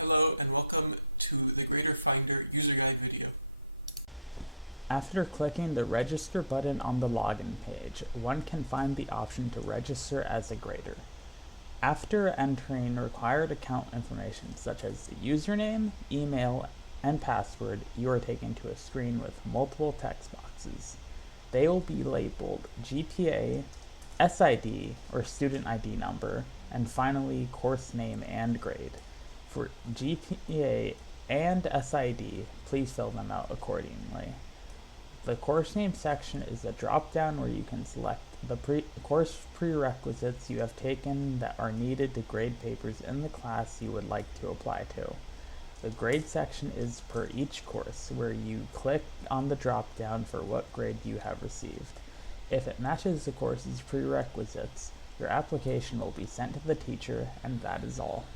Hello and welcome to the GraderFinder user guide video. After clicking the register button on the login page, one can find the option to register as a grader. After entering required account information such as the username, email, and password, you are taken to a screen with multiple text boxes. They will be labeled GPA, SID or student ID number, and finally course name and grade. For GPA and SID, please fill them out accordingly. The course name section is a drop-down where you can select the course prerequisites you have taken that are needed to grade papers in the class you would like to apply to. The grade section is per each course, where you click on the drop-down for what grade you have received. If it matches the course's prerequisites, your application will be sent to the teacher, and that is all.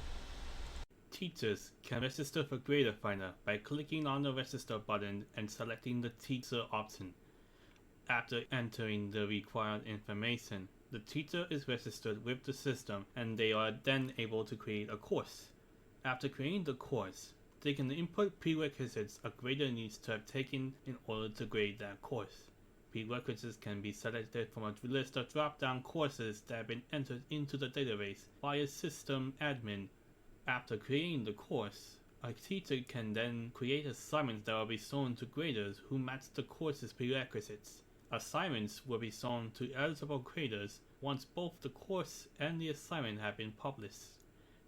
Teachers can register for GraderFinder by clicking on the register button and selecting the teacher option. After entering the required information, the teacher is registered with the system and they are then able to create a course. After creating the course, they can input prerequisites a grader needs to have taken in order to grade that course. Prerequisites can be selected from a list of drop-down courses that have been entered into the database by a system admin. After creating the course, a teacher can then create assignments that will be shown to graders who match the course's prerequisites. Assignments will be shown to eligible graders once both the course and the assignment have been published,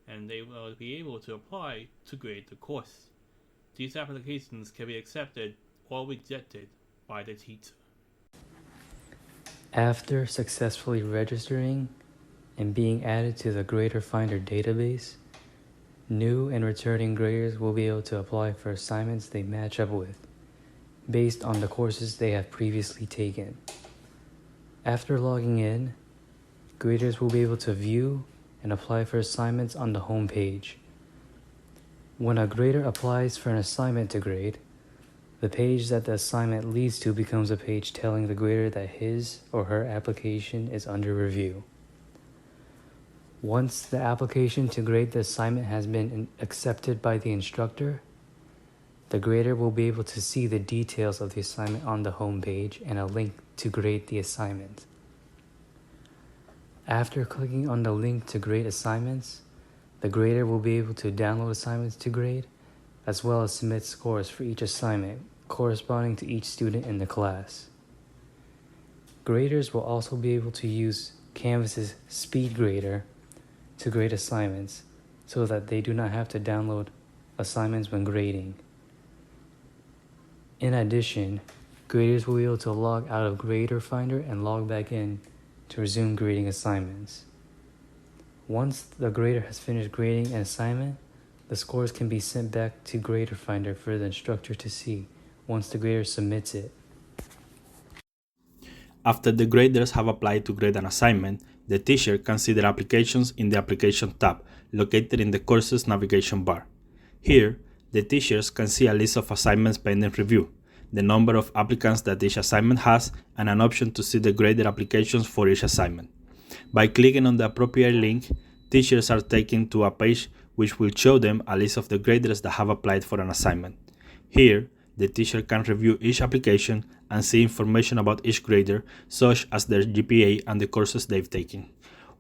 and they will be able to apply to grade the course. These applications can be accepted or rejected by the teacher. After successfully registering and being added to the GraderFinder database, new and returning graders will be able to apply for assignments they match up with, based on the courses they have previously taken. After logging in, graders will be able to view and apply for assignments on the home page. When a grader applies for an assignment to grade, the page that the assignment leads to becomes a page telling the grader that his or her application is under review. Once the application to grade the assignment has been accepted by the instructor, the grader will be able to see the details of the assignment on the home page and a link to grade the assignment. After clicking on the link to grade assignments, the grader will be able to download assignments to grade, as well as submit scores for each assignment corresponding to each student in the class. Graders will also be able to use Canvas's speed grader to grade assignments so that they do not have to download assignments when grading. In addition, graders will be able to log out of GraderFinder and log back in to resume grading assignments. Once the grader has finished grading an assignment, the scores can be sent back to GraderFinder for the instructor to see once the grader submits it. After the graders have applied to grade an assignment, the teacher can see their applications in the Application tab located in the course's navigation bar. Here, the teachers can see a list of assignments pending review, the number of applicants that each assignment has, and an option to see the graded applications for each assignment. By clicking on the appropriate link, teachers are taken to a page which will show them a list of the graders that have applied for an assignment. Here, the teacher can review each application and see information about each grader, such as their GPA and the courses they've taken.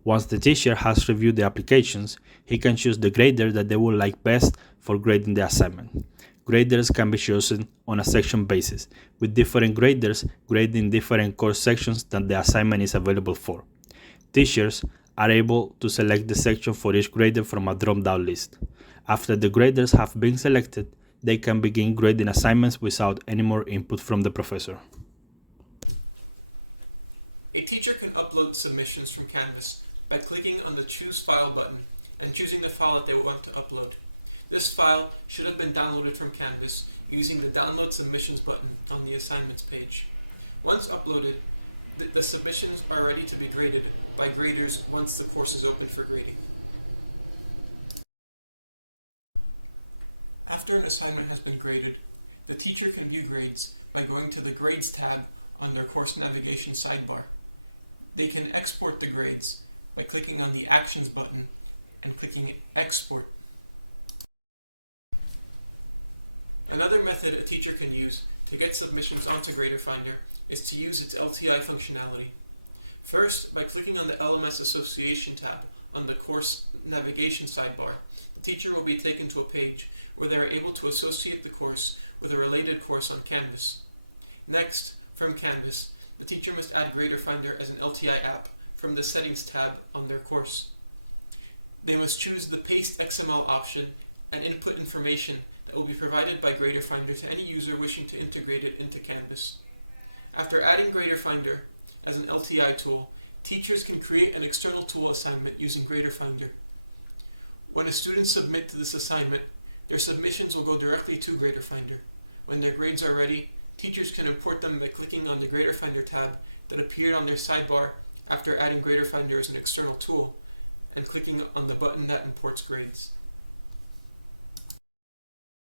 Once the teacher has reviewed the applications, he can choose the grader that they would like best for grading the assignment. Graders can be chosen on a section basis, with different graders grading different course sections that the assignment is available for. Teachers are able to select the section for each grader from a drop-down list. After the graders have been selected, they can begin grading assignments without any more input from the professor. A teacher can upload submissions from Canvas by clicking on the Choose File button and choosing the file that they want to upload. This file should have been downloaded from Canvas using the Download Submissions button on the Assignments page. Once uploaded, the submissions are ready to be graded by graders once the course is open for grading. After an assignment has been graded, the teacher can view grades by going to the Grades tab on their course navigation sidebar. They can export the grades by clicking on the Actions button and clicking Export. Another method a teacher can use to get submissions onto GraderFinder is to use its LTI functionality. First, by clicking on the LMS Association tab on the course navigation sidebar, the teacher will be taken to a page where they are able to associate the course with a related course on Canvas. Next, from Canvas, the teacher must add GraderFinder as an LTI app from the Settings tab on their course. They must choose the Paste XML option and input information that will be provided by GraderFinder to any user wishing to integrate it into Canvas. After adding GraderFinder as an LTI tool, teachers can create an external tool assignment using GraderFinder. When a student submits to this assignment, their submissions will go directly to GraderFinder. When their grades are ready, teachers can import them by clicking on the GraderFinder tab that appeared on their sidebar after adding GraderFinder as an external tool, and clicking on the button that imports grades.